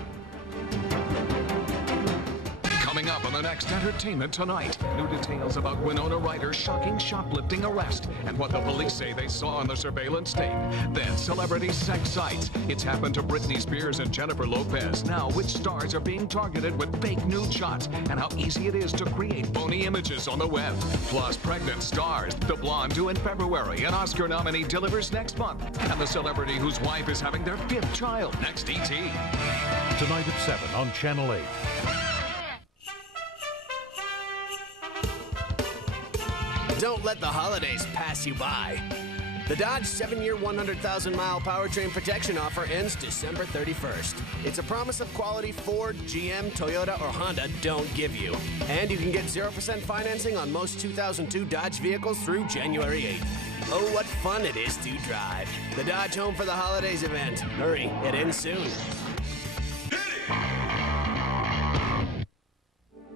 Coming up on the next Entertainment Tonight, new details about Winona Ryder's shocking shoplifting arrest and what the police say they saw on the surveillance tape. Then celebrity sex sites. It's happened to Britney Spears and Jennifer Lopez. Now, which stars are being targeted with fake nude shots and how easy it is to create phony images on the web. Plus, pregnant stars. The blonde due in February. An Oscar nominee delivers next month. And the celebrity whose wife is having their 5th child. Next, ET. Tonight at 7 on Channel 8. Don't let the holidays pass you by. The Dodge 7-year, 100,000-mile powertrain protection offer ends December 31st. It's a promise of quality Ford, GM, Toyota, or Honda don't give you. And you can get 0% financing on most 2002 Dodge vehicles through January 8th. Oh, what fun it is to drive. The Dodge Home for the Holidays event. Hurry, it ends soon.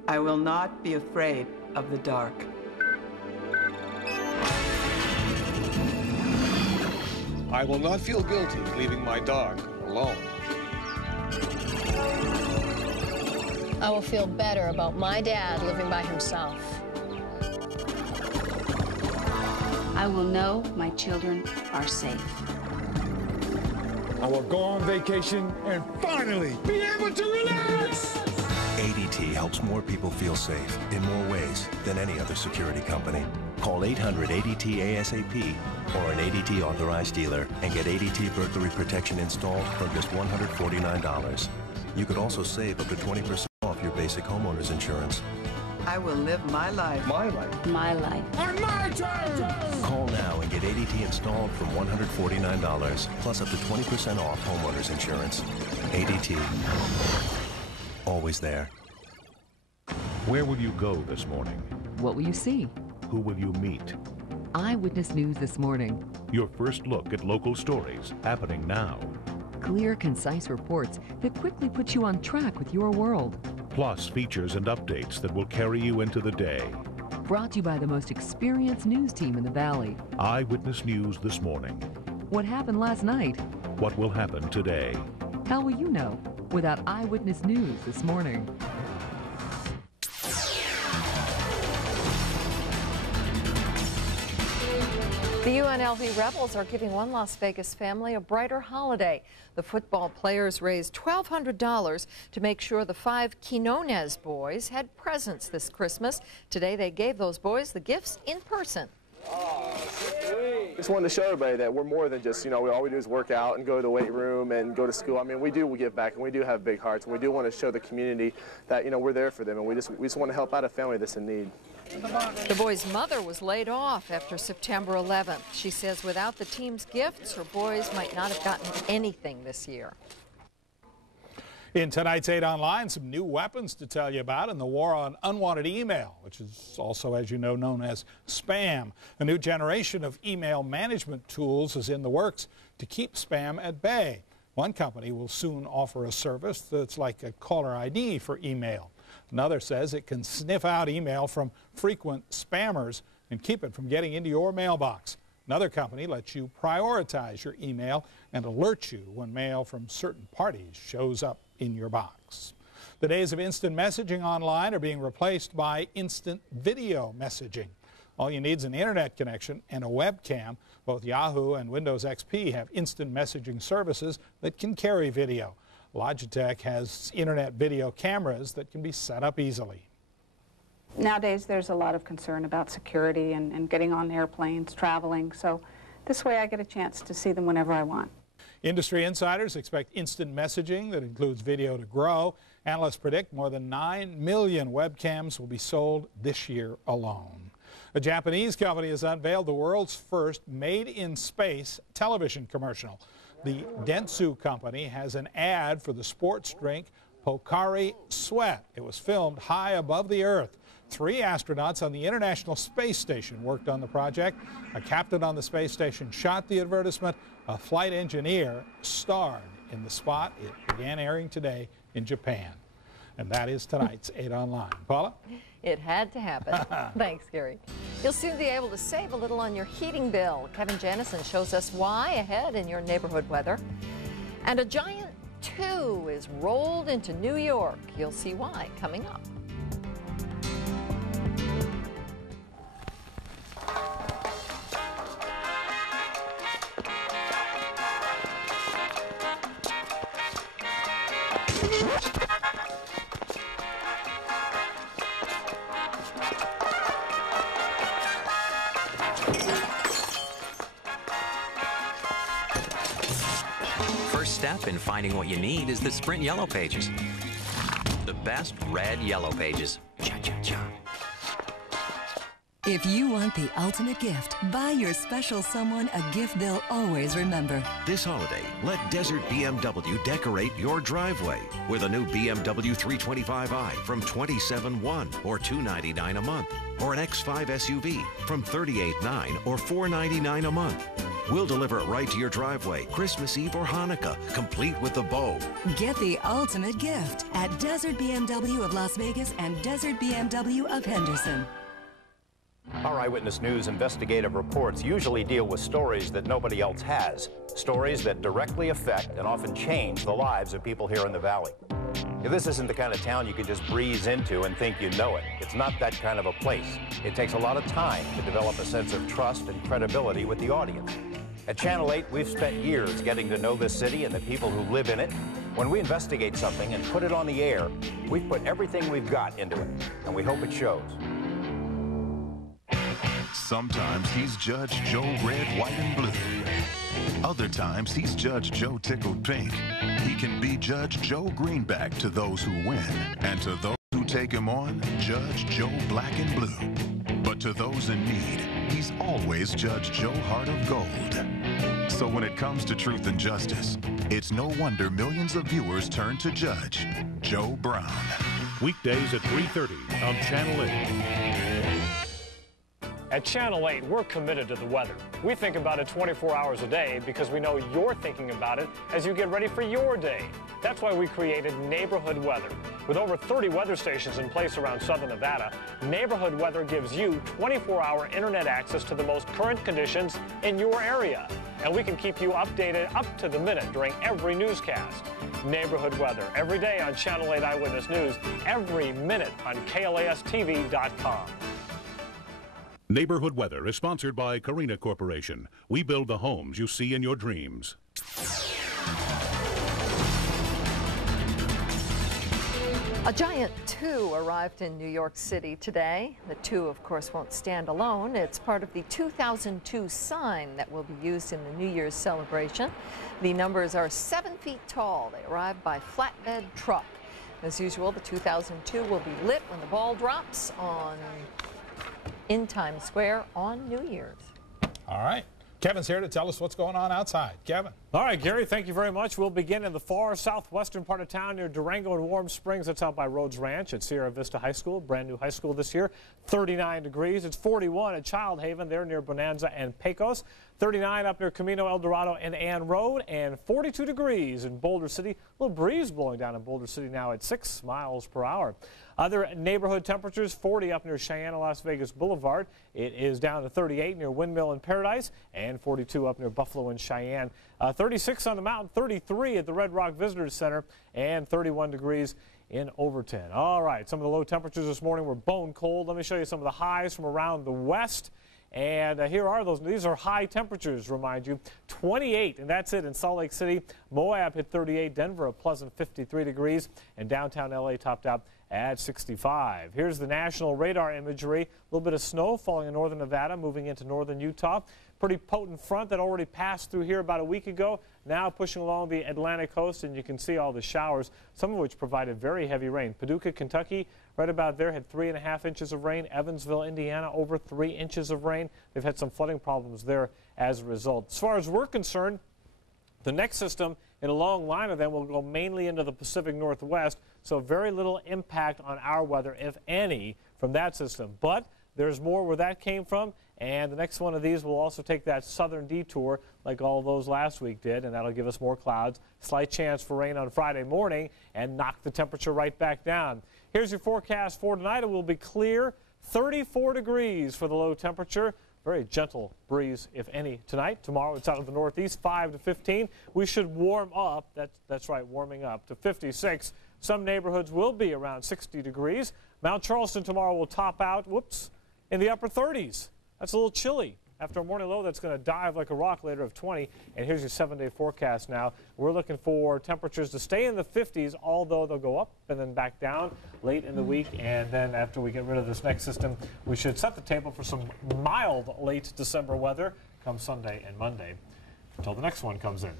I will not be afraid of the dark. I will not feel guilty leaving my dog alone. I will feel better about my dad living by himself. I will know my children are safe. I will go on vacation and finally be able to relax. ADT helps more people feel safe in more ways than any other security company. Call 800-ADT-ASAP or an ADT authorized dealer and get ADT burglary protection installed for just $149. You could also save up to 20% off your basic homeowner's insurance. I will live my life. My life. My life. On my terms! Call now and get ADT installed from $149 plus up to 20% off homeowner's insurance. ADT. Always there. Where will you go this morning? What will you see? Who will you meet? Eyewitness News this morning. Your first look at local stories happening now. Clear, concise reports that quickly put you on track with your world. Plus features and updates that will carry you into the day. Brought to you by the most experienced news team in the Valley. Eyewitness News this morning. What happened last night? What will happen today? How will you know without Eyewitness News this morning? The UNLV Rebels are giving one Las Vegas family a brighter holiday. The football players raised $1,200 to make sure the 5 Quinones boys had presents this Christmas. Today they gave those boys the gifts in person. Just wanted to show everybody that we're more than just, all we do is work out and go to the weight room and go to school. I mean, we give back, and we do have big hearts, and we do want to show the community that, we're there for them, and we just want to help out a family that's in need. The boy's mother was laid off after September 11th. She says without the team's gifts, her boys might not have gotten anything this year. In tonight's 8 Online, some new weapons to tell you about in the war on unwanted email, which is also, as you know, known as spam. A new generation of email management tools is in the works to keep spam at bay. One company will soon offer a service that's like a caller ID for email. Another says it can sniff out email from frequent spammers and keep it from getting into your mailbox. Another company lets you prioritize your email and alert you when mail from certain parties shows up in your box. The days of instant messaging online are being replaced by instant video messaging. All you need is an internet connection and a webcam. Both Yahoo and Windows XP have instant messaging services that can carry video. Logitech has internet video cameras that can be set up easily. Nowadays there's a lot of concern about security and getting on airplanes, traveling, so this way I get a chance to see them whenever I want. Industry insiders expect instant messaging that includes video to grow. Analysts predict more than 9 million webcams will be sold this year alone. A Japanese company has unveiled the world's first made-in-space television commercial. The Dentsu company has an ad for the sports drink Pocari Sweat. It was filmed high above the Earth. 3 astronauts on the International Space Station worked on the project. A captain on the space station shot the advertisement. A flight engineer starred in the spot. It began airing today in Japan. And that is tonight's 8 Online. Paula? It had to happen. Thanks, Gary. You'll soon be able to save a little on your heating bill. Kevin Jennison shows us why ahead in your neighborhood weather. And a giant 2 is rolled into New York. You'll see why coming up. First step in finding what you need is the Sprint Yellow Pages. The best red Yellow Pages. Cha-cha-cha. If you want the ultimate gift, buy your special someone a gift they'll always remember. This holiday, let Desert BMW decorate your driveway with a new BMW 325i from $27,100 or $299 a month, or an X5 SUV from $38,900 or $499 a month. We'll deliver it right to your driveway, Christmas Eve or Hanukkah, complete with the bow. Get the ultimate gift at Desert BMW of Las Vegas and Desert BMW of Henderson. Our Eyewitness News investigative reports usually deal with stories that nobody else has, stories that directly affect and often change the lives of people here in the Valley. This isn't the kind of town you can just breeze into and think you know it. It's not that kind of a place. It takes a lot of time to develop a sense of trust and credibility with the audience. At Channel 8, we've spent years getting to know this city and the people who live in it. When we investigate something and put it on the air, we've put everything we've got into it, and we hope it shows. Sometimes he's Judge Joe Red, White, and Blue. Other times he's Judge Joe Tickled Pink. He can be Judge Joe Greenback to those who win, and to those who take him on, Judge Joe Black and Blue. But to those in need, he's always Judge Joe Heart of Gold. So when it comes to truth and justice, it's no wonder millions of viewers turn to Judge Joe Brown. Weekdays at 3:30 on Channel 8. At Channel 8, we're committed to the weather. We think about it 24 hours a day because we know you're thinking about it as you get ready for your day. That's why we created Neighborhood Weather. With over 30 weather stations in place around southern Nevada, Neighborhood Weather gives you 24-hour internet access to the most current conditions in your area. And we can keep you updated up to the minute during every newscast. Neighborhood Weather, every day on Channel 8 Eyewitness News, every minute on KLAS-TV.com. Neighborhood Weather is sponsored by Carina Corporation. We build the homes you see in your dreams. A giant 2 arrived in New York City today. The 2, of course, won't stand alone. It's part of the 2002 sign that will be used in the New Year's celebration. The numbers are 7 feet tall. They arrived by flatbed truck. As usual, the 2002 will be lit when the ball drops in Times Square on New Year's. All right. Kevin's here to tell us what's going on outside. Kevin. All right, Gary, thank you very much. We'll begin in the far southwestern part of town near Durango and Warm Springs. That's out by Rhodes Ranch at Sierra Vista High School, brand new high school this year. 39 degrees. It's 41 at Child Haven there near Bonanza and Pecos. 39 up near Camino El Dorado and Ann Road, and 42 degrees in Boulder City. A little breeze blowing down in Boulder City now at 6 miles per hour. Other neighborhood temperatures, 40 up near Cheyenne and Las Vegas Boulevard. It is down to 38 near Windmill and Paradise, and 42 up near Buffalo and Cheyenne. 36 on the mountain, 33 at the Red Rock Visitors Center, and 31 degrees in Overton. All right, some of the low temperatures this morning were bone cold. Let me show you some of the highs from around the west. And here are those. These are high temperatures, remind you. 28, and that's it in Salt Lake City. Moab hit 38. Denver, a pleasant 53 degrees. And downtown L.A. topped out at 65. Here's the national radar imagery. A little bit of snow falling in northern Nevada, moving into northern Utah. Pretty potent front that already passed through here about a week ago, now pushing along the Atlantic coast, and you can see all the showers, some of which provided very heavy rain. Paducah, Kentucky, right about there, had 3.5 inches of rain. Evansville, Indiana, over 3 inches of rain. They've had some flooding problems there as a result. As far as we're concerned, the next system in a long line of them will go mainly into the Pacific Northwest, so very little impact on our weather, if any, from that system. But there's more where that came from, and the next one of these will also take that southern detour like all of those last week did, and that'll give us more clouds, slight chance for rain on Friday morning, and knock the temperature right back down. Here's your forecast for tonight. It will be clear, 34 degrees for the low temperature. Very gentle breeze, if any, tonight. Tomorrow it's out of the northeast, 5 to 15. We should warm up, that's right, warming up to 56. Some neighborhoods will be around 60 degrees. Mount Charleston tomorrow will top out, in the upper 30s. That's a little chilly. After a morning low that's going to dive like a rock later of 20. And here's your 7-day forecast now. We're looking for temperatures to stay in the 50s, although they'll go up and then back down late in the week. And then after we get rid of this next system, we should set the table for some mild late December weather come Sunday and Monday until the next one comes in.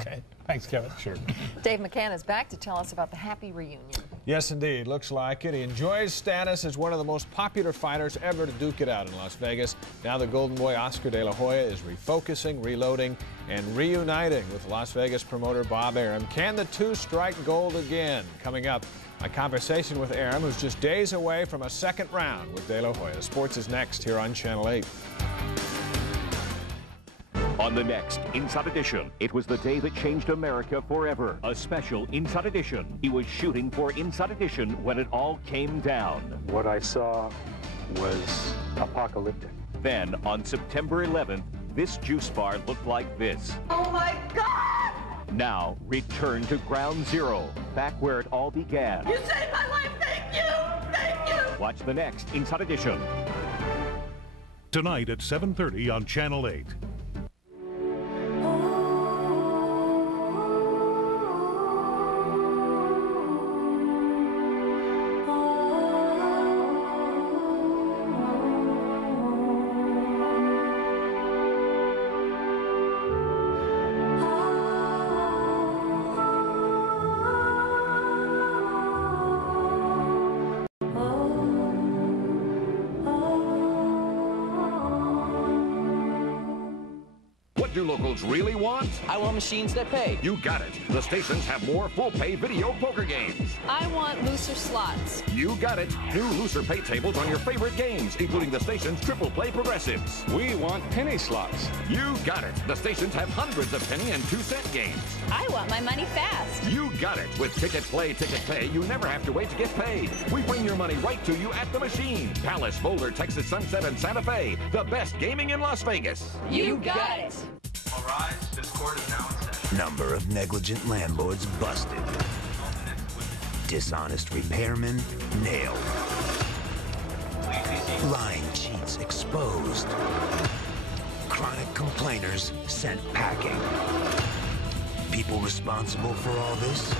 Okay. Thanks, Kevin. Sure. Dave McCann is back to tell us about the happy reunion. Yes, indeed. Looks like it. He enjoys status as one of the most popular fighters ever to duke it out in Las Vegas. Now the Golden Boy Oscar De La Hoya is refocusing, reloading, and reuniting with Las Vegas promoter Bob Arum. Can the two strike gold again? Coming up, a conversation with Arum, who's just days away from a second round with De La Hoya. Sports is next here on Channel 8. On the next Inside Edition, it was the day that changed America forever. A special Inside Edition. He was shooting for Inside Edition when it all came down. What I saw was apocalyptic. Then, on September 11th, this juice bar looked like this. Oh my God! Now, return to ground zero, back where it all began. You saved my life, thank you! Thank you! Watch the next Inside Edition. Tonight at 7:30 on Channel 8. What do locals really want? I want machines that pay. You got it. The stations have more full-pay video poker games. I want looser slots. You got it. New looser pay tables on your favorite games, including the station's triple play progressives. We want penny slots. You got it. The stations have hundreds of penny and 2-cent games. I want my money fast. You got it. With Ticket Play, Ticket Pay, you never have to wait to get paid. We bring your money right to you at the machine. Palace, Boulder, Texas Sunset, and Santa Fe. The best gaming in Las Vegas. You got it. All rise. This court is now in session. Number of negligent landlords busted. Dishonest repairmen nailed. Lying cheats exposed. Chronic complainers sent packing. People responsible for all this?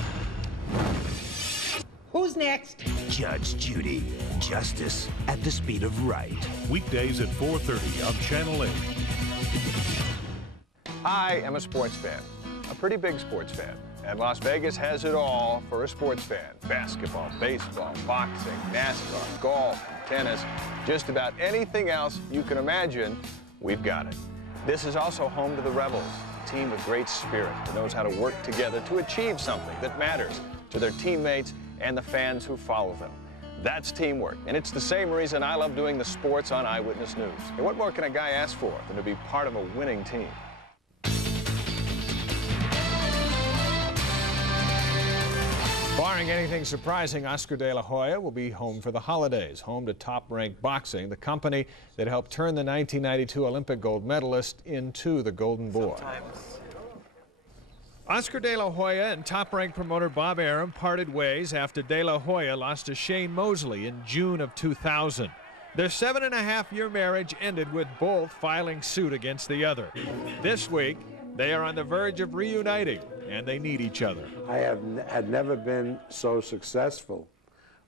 Who's next? Judge Judy. Justice at the speed of right. Weekdays at 4:30 on Channel 8. I am a sports fan, a pretty big sports fan. And Las Vegas has it all for a sports fan. Basketball, baseball, boxing, NASCAR, golf, tennis, just about anything else you can imagine, we've got it. This is also home to the Rebels, a team with great spirit that knows how to work together to achieve something that matters to their teammates and the fans who follow them. That's teamwork, and it's the same reason I love doing the sports on Eyewitness News. And what more can a guy ask for than to be part of a winning team? Barring anything surprising, Oscar De La Hoya will be home for the holidays, home to Top Rank Boxing, the company that helped turn the 1992 Olympic gold medalist into the Golden Boy. Oscar De La Hoya and Top Rank promoter Bob Arum parted ways after De La Hoya lost to Shane Mosley in June of 2000. Their 7.5-year marriage ended with both filing suit against the other. This week, they are on the verge of reuniting, and they need each other. I had never been so successful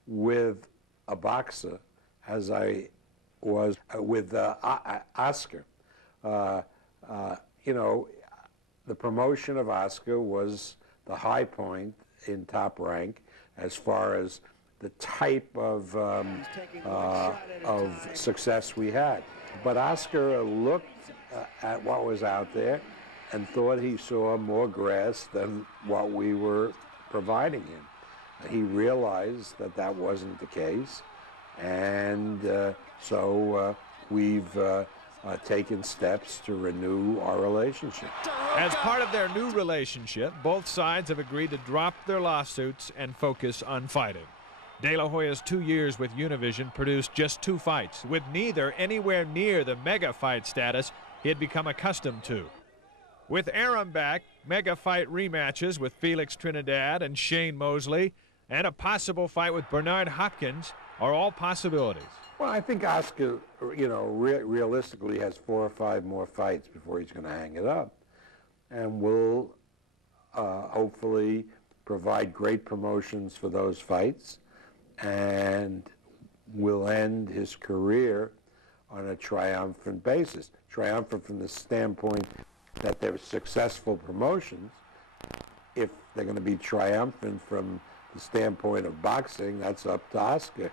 with a boxer as I was with Oscar. You know, the promotion of Oscar was the high point in Top Rank as far as the type of success we had. But Oscar looked at what was out there and thought he saw more grass than what we were providing him. He realized that that wasn't the case, and so we've taken steps to renew our relationship. As part of their new relationship, both sides have agreed to drop their lawsuits and focus on fighting. De La Hoya's 2 years with Univision produced just 2 fights, with neither anywhere near the mega fight status he had become accustomed to. With Arum back, mega fight rematches with Felix Trinidad and Shane Mosley, and a possible fight with Bernard Hopkins are all possibilities. Well, I think Oscar, you know, realistically has 4 or 5 more fights before he's going to hang it up. And we'll hopefully provide great promotions for those fights, and will end his career on a triumphant basis. Triumphant from the standpoint that they're successful promotions. If they're going to be triumphant from the standpoint of boxing, that's up to Oscar.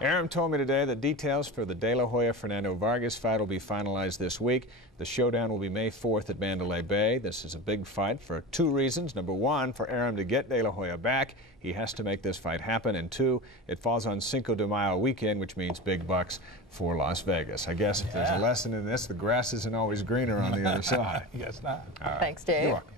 Arum told me today that details for the De La Hoya-Fernando Vargas fight will be finalized this week. The showdown will be May 4th at Mandalay Bay. This is a big fight for 2 reasons. Number 1, for Arum to get De La Hoya back, he has to make this fight happen. And 2, it falls on Cinco de Mayo weekend, which means big bucks for Las Vegas. I guess if there's a lesson in this, the grass isn't always greener on the other side. Yes, not. All right. Thanks, Dave. You're welcome.